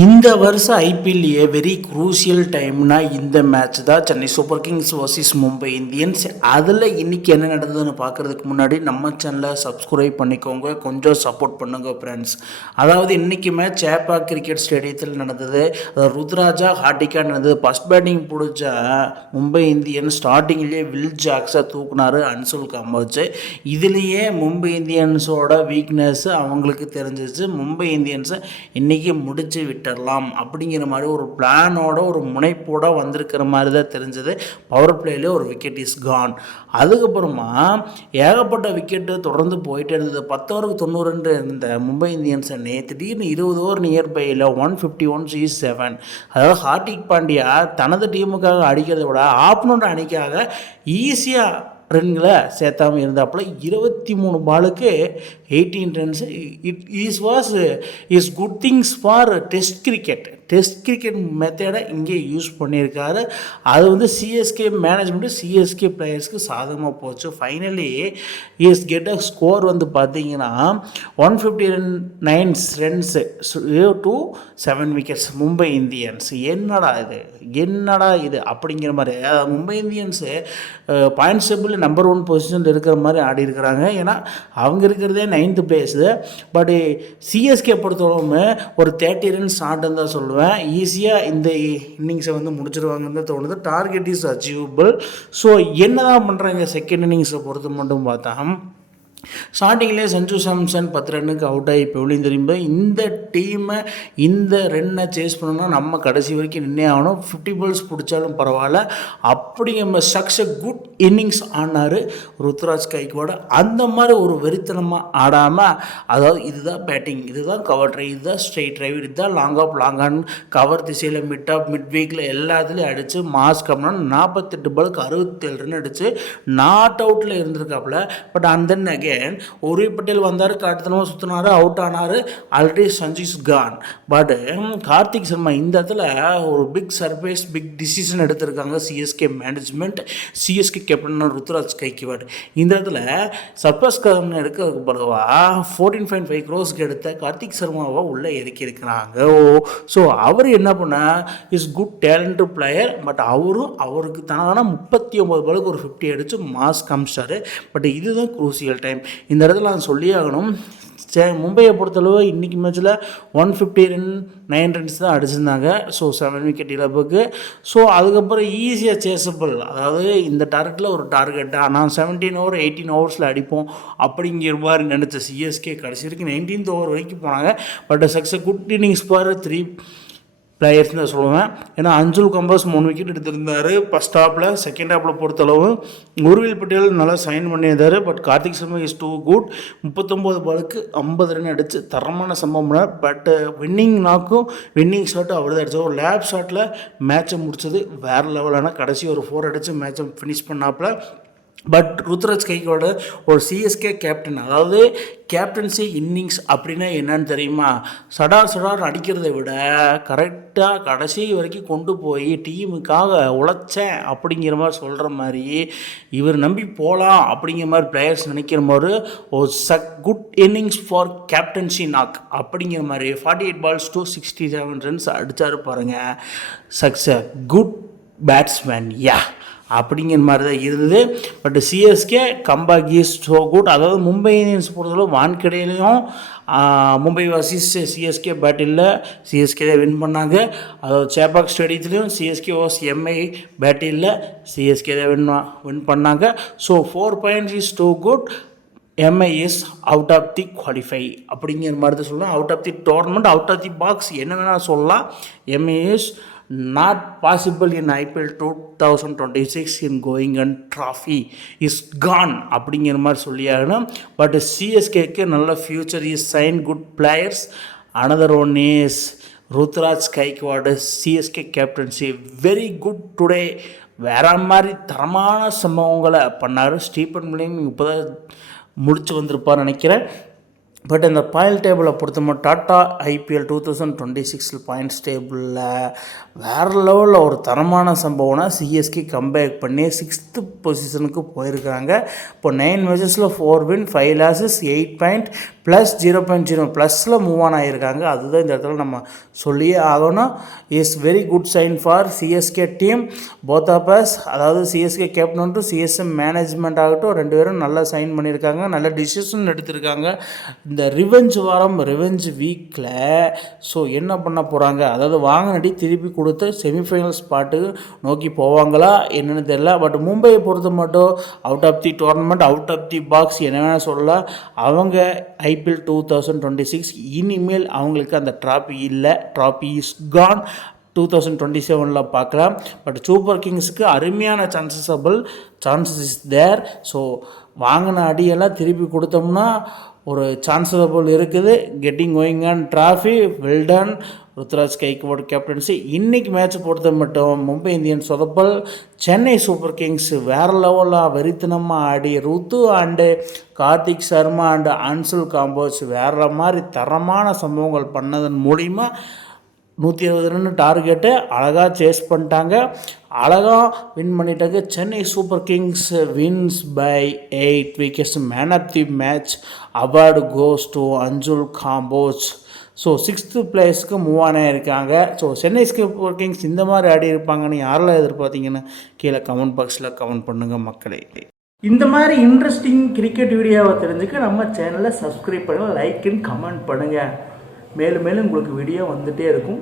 இந்த வருஷம் ஐபிஎல்லையே very crucial டைம்னா இந்த மேட்ச் தான். Chennai super Kings versus Mumbai Indians. அதில் இன்றைக்கி என்ன நடந்ததுன்னு பார்க்குறதுக்கு முன்னாடி நம்ம சேனலை சப்ஸ்கிரைப் பண்ணிக்கோங்க, கொஞ்சம் சப்போர்ட் பண்ணுங்க ஃப்ரெண்ட்ஸ். அதாவது இன்றைக்கி மேட்ச் சேப்பாக் கிரிக்கெட் ஸ்டேடியத்தில் நடந்தது. ருத்ராஜா ஹார்டிக்கா நடந்தது. ஃபஸ்ட் பேட்டிங் பிடிச்ச மும்பை இந்தியன்ஸ் ஸ்டார்டிங்லேயே வில் ஜாக்ஸை தூக்குனார் அன்சுல் காம்பவுச். இதுலேயே மும்பை இந்தியன்ஸோட வீக்னஸ் அவங்களுக்கு தெரிஞ்சிச்சு. மும்பை இந்தியன்ஸை இன்றைக்கி முடிச்சு விட்டுடலாம் அப்படிங்கிற மாதிரி ஒரு பிளானோட ஒரு முனைப்போட வந்திருக்கிற மாதிரி தான் தெரிஞ்சது. பவர் பிளேலே ஒரு விக்கெட் இஸ் கான். அதுக்கப்புறமா ஏகப்பட்ட விக்கெட்டு தொடர்ந்து போயிட்டே இருந்தது. 10 ஓவருக்கு 90 இருந்த மும்பை இந்தியன்ஸ் அணி திடீர்னு 20 ஓவர் நியர்பையில் 151-7. அதாவது ஹார்திக் பாண்டியா தனது டீமுக்காக அடிக்கிறத விட ஆப்னோட அணிக்காக ஈஸியாக ரன்களை சேர்த்தாமல் இருந்தாப்புல 23 பாலுக்கு 18 runs. Is good things for test cricket மெத்தடை இங்கே யூஸ் பண்ணியிருக்காரு. அது வந்து சிஎஸ்கே மேனேஜ்மெண்ட்டு சிஎஸ்கே பிளேயர்ஸ்க்கு சாதகமாக போச்சு. Finally is get a score வந்து பார்த்தீங்கன்னா 159 runs to 7 wickets. Mumbai Indians என்னடா இது அப்படிங்கிற மாதிரி. Mumbai Indians points table number 1 பொசிஷனில் இருக்கிற மாதிரி ஆடி இருக்கிறாங்க. ஏன்னா அவங்க இருக்கிறதே 9th பிளேஸு. பட் சிஎஸ்கே பொறுத்தவரைமே ஒரு 30 ரன்ஸ் ஆட்டம் தான் சொல்லுவேன். ஈஸியாக இந்த இன்னிங்ஸை வந்து முடிச்சிருவாங்கன்னு தான் தோணுது. Target is achievable. ஸோ என்ன தான் பண்ணுறாங்க செகண்ட் இன்னிங்ஸை பொறுத்து மட்டும் பார்த்தா, ஸ்டார்டிங்லேயே சஞ்சு சாம்சன் 10 ரன்னுக்கு அவுட் ஆகி இப்போ திரும்ப இந்த டீமை இந்த ரன்னை சேஸ் பண்ணணும்னா நம்ம கடைசி வரைக்கும் நின்னே ஆகணும். 50 பால்ஸ் பிடிச்சாலும் பரவாயில்ல. அப்படிங்கிற சக்ஸ் குட் இன்னிங்ஸ் ஆனார் ருத்ராஜ் கைக்வாட். அந்த மாதிரி ஒரு வெறித்தனமாக ஆடாமல், அதாவது இதுதான் பேட்டிங், இதுதான் கவர் ட்ரைவ், இதுதான் ஸ்ட்ரெயிட் ட்ரைவ், இதுதான் லாங் ஆன் கவர் திசையில் மிட் வீக்கில் எல்லாத்துலேயும் அடித்து மாஸ் கம்னா 48 பாலுக்கு 67 ரன் அடித்து நாட் அவுட்டில் இருந்திருக்காப்புல. பட் அந்த உருவி பட்டேல் வந்தார், காட்டுத்தனமாக சுற்றினார், அவுட் ஆனார். Already Sanju is gone. But Kartik Sharma இந்த இடத்துல ஒரு பிக் சர்ப்ரைஸ், பிக் டிசிஷன் எடுத்திருக்காங்க CSK management, CSK captain Ruturaj Gaikwad. இந்த இடத்துல சர்ப்ரைஸ் எடுக்கிறதுக்கு பரவா 14.5 crores எடுத்த கார்த்திக் சர்மாவை உள்ளே இறக்கி இருக்கிறாங்க. ஸோ அவர் என்ன பண்ண is good talent player. But அவருக்கு தனக்கான 39 பாலுக்கு ஒரு 50 அடித்து மாஸ் காமிச்சார். பட் இதுதான் குரூசியல் டைம். இந்த இடத்துல நான் சொல்லியே ஆகணும். மும்பையை பொறுத்தளவு இன்றைக்கி மேட்ச்சில் 159 ரன்ஸ் தான் அடிச்சிருந்தாங்க. ஸோ 7 விக்கெட் இழப்புக்கு. ஸோ அதுக்கப்புறம் ஈஸியாக சேஸபிள். அதாவது இந்த டார்கெட்டில் ஒரு டார்கெட்டாக நான் 17 ஓவர் 18 ஓவர்ஸில் அடிப்போம் அப்படிங்கிற மாதிரி நினச்ச சிஎஸ்கே கடைசி வரைக்கும் 19th ஓவர் வரைக்கும் போனாங்க. But success good innings for 3 players தான் சொல்லுவேன். ஏன்னா அன்சுல் காம்பவுச் 3 விக்கெட் எடுத்திருந்தார் ஃபஸ்ட் ஹாஃபில். செகண்ட் ஹாஃபில் பொறுத்தளவு உருவில் பட்டேல் நல்லா சைன் பண்ணியிருந்தார். But Kartik Sharma is too good. 39 பாலுக்கு 50 ரன் அடித்து தரமான சம்பவம். பட் வின்னிங் ஷாட்டும் அவர் தான் அடித்தார். ஒரு லேப் ஷாட்டில் மேட்சை முடித்தது வேறு லெவலான. கடைசி ஒரு 4 அடித்து மேட்சை ஃபினிஷ் பண்ணாப்புல. பட் ருத்ராஜ் கைக்வாட் ஒரு சிஎஸ்கே கேப்டன். அதாவது கேப்டன்சி இன்னிங்ஸ் அப்படின்னா என்னன்னு தெரியுமா? சடார் அடிக்கிறத விட கரெக்டாக கடைசி வரைக்கும் கொண்டு போய் டீமுக்காக உழைச்சேன் அப்படிங்கிற மாதிரி சொல்கிற மாதிரி, இவர் நம்பி போகலாம் அப்படிங்கிற மாதிரி பிளேயர்ஸ் நினைக்கிற மாதிரி ஒரு good innings for captaincy knock அப்படிங்கிற மாதிரி 48 balls to 67 ரன்ஸ் அடித்தார் பாருங்கள். சக்ஸஸ் குட் பேட்ஸ்மேன் அப்படிங்கிற மாதிரி தான் இருந்தது. But CSK comeback is so good. அதாவது மும்பை இந்தியன்ஸ் பொறுத்தளவு வான்கடையிலையும் Mumbai versus CSK battle CSK தான் வின் பண்ணாங்க. அதாவது சேப்பாக் ஸ்டேடியத்துலேயும் CSK was MI battle CSK தான் வின் பண்ணாங்க. So 4 points is too good. MI is out of the qualify அப்படிங்கிற மாதிரி தான் சொல்லலாம். Out of the tournament, out of the box என்ன வேணால் சொல்லலாம். MI is not possible in IPL 2026 in going and trophy is gone அப்படிங்கிற மாதிரி சொல்லியாகணும். But சிஎஸ்கேக்கு நல்ல future is shine good players. Another one is Ruturaj Gaikwad. CSK captaincy very good today. வேற மாதிரி தரமான சம்பவங்களை பண்ணார். ஸ்டீபன் மில்லிங் இப்போ தான் முடிச்சு வந்திருப்பார் நினைக்கிறேன். பட் இந்த பாயிண்ட் டேபிளை பொறுத்தவரை டாட்டா ஐபிஎல் 2026 பாயிண்ட்ஸ் டேபிளில் வேறு லெவலில் ஒரு தரமான சம்பவம்னா சிஎஸ்கே கம்பேக் பண்ணி 6th பொசிஷனுக்கு போயிருக்காங்க. இப்போ 9 மேட்சஸில் 4 win 5 losses 8 point. ப்ளஸ் 0.0 ப்ளஸில் மூவ் ஆன் ஆகியிருக்காங்க. அதுதான் இந்த இடத்துல நம்ம சொல்லியே ஆகணும். Is very good sign for CSK team both of us. அதாவது CSK captain to CSM management ஆகட்டும், 2 பேரும் நல்லா சைன் பண்ணியிருக்காங்க, நல்ல டிசிஷன் எடுத்திருக்காங்க. இந்த ரிவெஞ்ச் வாரம் ரிவெஞ்ச் வீக்கில் ஸோ என்ன பண்ண போகிறாங்க, அதாவது வாங்கினடி திருப்பி கொடுத்து செமிஃபைனல் ஸ்பாட்டுக்கு நோக்கி போவாங்களா என்னென்னு தெரியல. பட் மும்பையை பொறுத்த மட்டும் out of the tournament, out of the box என்ன வேணால் சொல்லலாம். அவங்க ஐபிஎல் 2026 இனிமேல் அவங்களுக்கு அந்த ட்ராஃபி இல்லை, ட்ராஃபி இஸ் கான். 2027 பார்க்கலாம். பட் சூப்பர் கிங்ஸுக்கு அருமையான சான்சஸ் இஸ் தேர். ஸோ வாங்கின அடியெல்லாம் திருப்பி கொடுத்தோம்னா ஒரு சான்சபிள் இருக்குது. Getting going on trophy well done Ruturaj Gaikwad captaincy. இன்றைக்கி மேட்ச் பொறுத்த மட்டும் மும்பை இந்தியன்ஸ் சொதப்பல், சென்னை சூப்பர் கிங்ஸ் வேறு லெவலாக வெறித்தனமாக ஆடி ருத்து அண்டு கார்த்திக் சர்மா அண்டு அன்சுல் காம்போஸ் வேறு மாதிரி தரமான சம்பவங்கள் பண்ணதன் மூலிமா 120 ரன் டார்கெட்டு அழகாக சேஸ் பண்ணிட்டாங்க, அழகாக வின் பண்ணிட்டாங்க. Chennai super Kings wins by 8 wickets. Man of the match award goes to Anshul Kamboj. So 6th பிளேஸ்க்கு மூவ் ஆகியிருக்காங்க. ஸோ சென்னை சூப்பர் கிங்ஸ் இந்த மாதிரி ஆடி இருப்பாங்கன்னு யாரெல்லாம் எதிர்பார்த்தீங்கன்னு கீழே கமெண்ட் பாக்ஸில் கமெண்ட் பண்ணுங்கள் மக்களே. இந்த மாதிரி இன்ட்ரெஸ்டிங் கிரிக்கெட் வீடியோவை தெரிஞ்சுக்க நம்ம சேனலை சப்ஸ்கிரைப் பண்ணுங்கள், லைக் அண்ட் கமெண்ட் பண்ணுங்கள். மேலும் மேலும் உங்களுக்கு வீடியோ வந்துகிட்டே இருக்கும்.